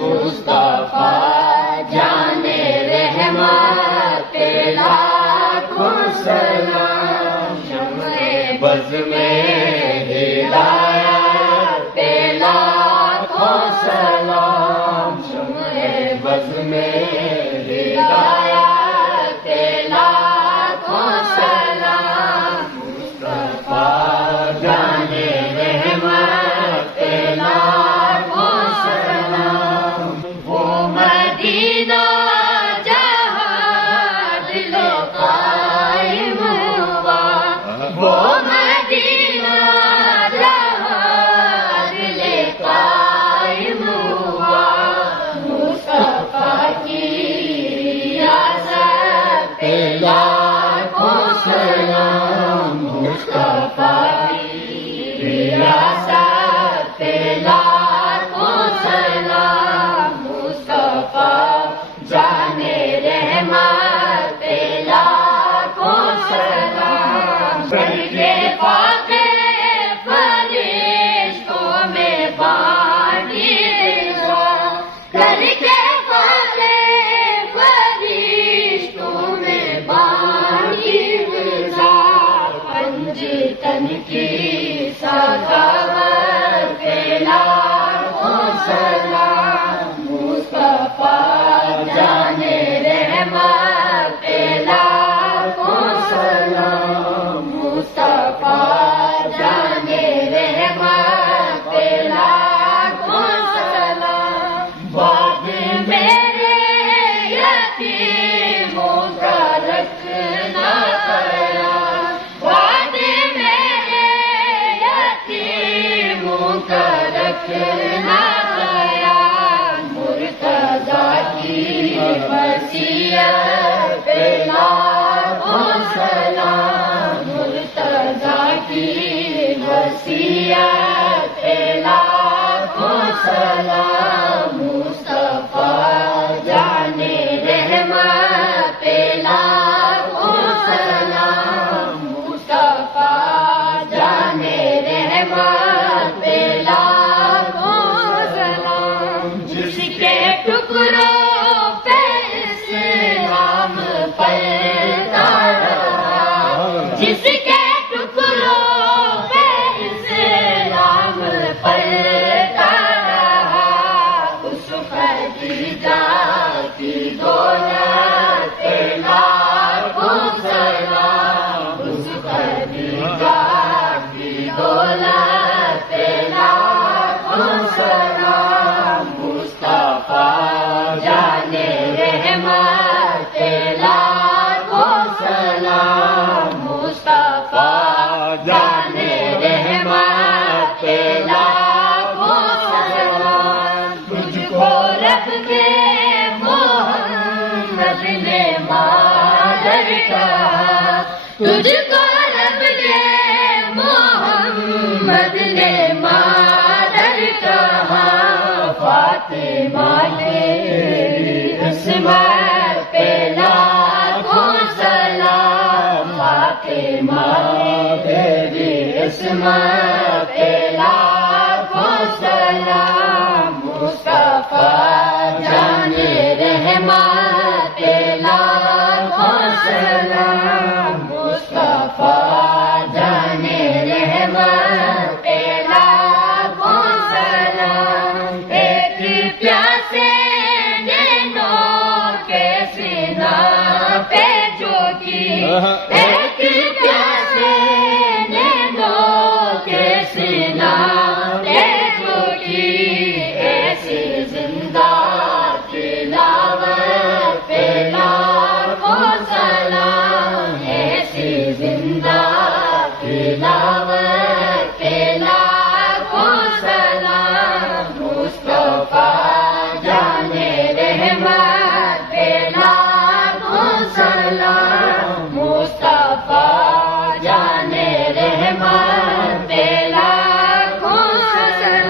مصطفیٰ جان رحمت لاکھوں سلام، شمع بز میں ہدایت لاکھوں سلام، شمع بز میں ہدایت لاکھوں سلام، مصطفیٰ جان رحمت لاکھوں سلام، وہ مدینہ جہاں دل قائم ہوا، وہ مدینہ جہاں دل قائم ہوا، مصطفیٰ کی ریاست پہ لاکھوں سلام، مصطفیٰ کی ریاست پہ لاکھوں سلام، مصطفیٰ جان رحمت پہ لاکھوں سلام، بڑھ کے فاخر فرشتوں میں بانی رضا، کر کے فاخر فرشتوں میں بانی رضا، پنج تن کی سخاوت پہ لاکھوں سلام، مصطفیٰ جان رحمت پہ لاکھوں سلام، مصطفیٰ جان رحمت پہ لاکھوں سلام، بات میرے یتیموں کا رکھنا خیال، بات میرے یتیموں کا رکھنا خیال، مرتضیٰ کی وصیت پہ لاکھوں سلام، مرتضیٰ کی وصیت پہ لاکھوں سلام، مصطفیٰ جان رحمت پہ لاکھوں سلام، مصطفیٰ جان رحمت پہ لاکھوں سلام، جس کے ٹکڑوں پہ اسلام پلتا رہا، جس کے ٹکڑوں پہ اسلام پلتا رہا، اس خدیجہ کی دولت پہ لاکھوں سلام، اس خدیجہ کی دولت پہ لاکھوں سلام، مصطفیٰ جان رحمت پہ لاکھوں سلام، مصطفیٰ جان رحمت پہ لاکھوں سلام، تجھ کو رب کے محمد نے مادر کہا، تجھ کو رب کے محمد نے مادر کہا، فاطمہ تیری عصمت پہ لاکھوں سلام، فاطمہ تیری عصمت پہ لاکھوں سلام، مصطفیٰ جان رحمت پہ لاکھوں سلام، مصطفیٰ جان رحمت پہ لاکھوں سلام، ایک پیاسے نینوں کے سینہ پہ جو کی ایک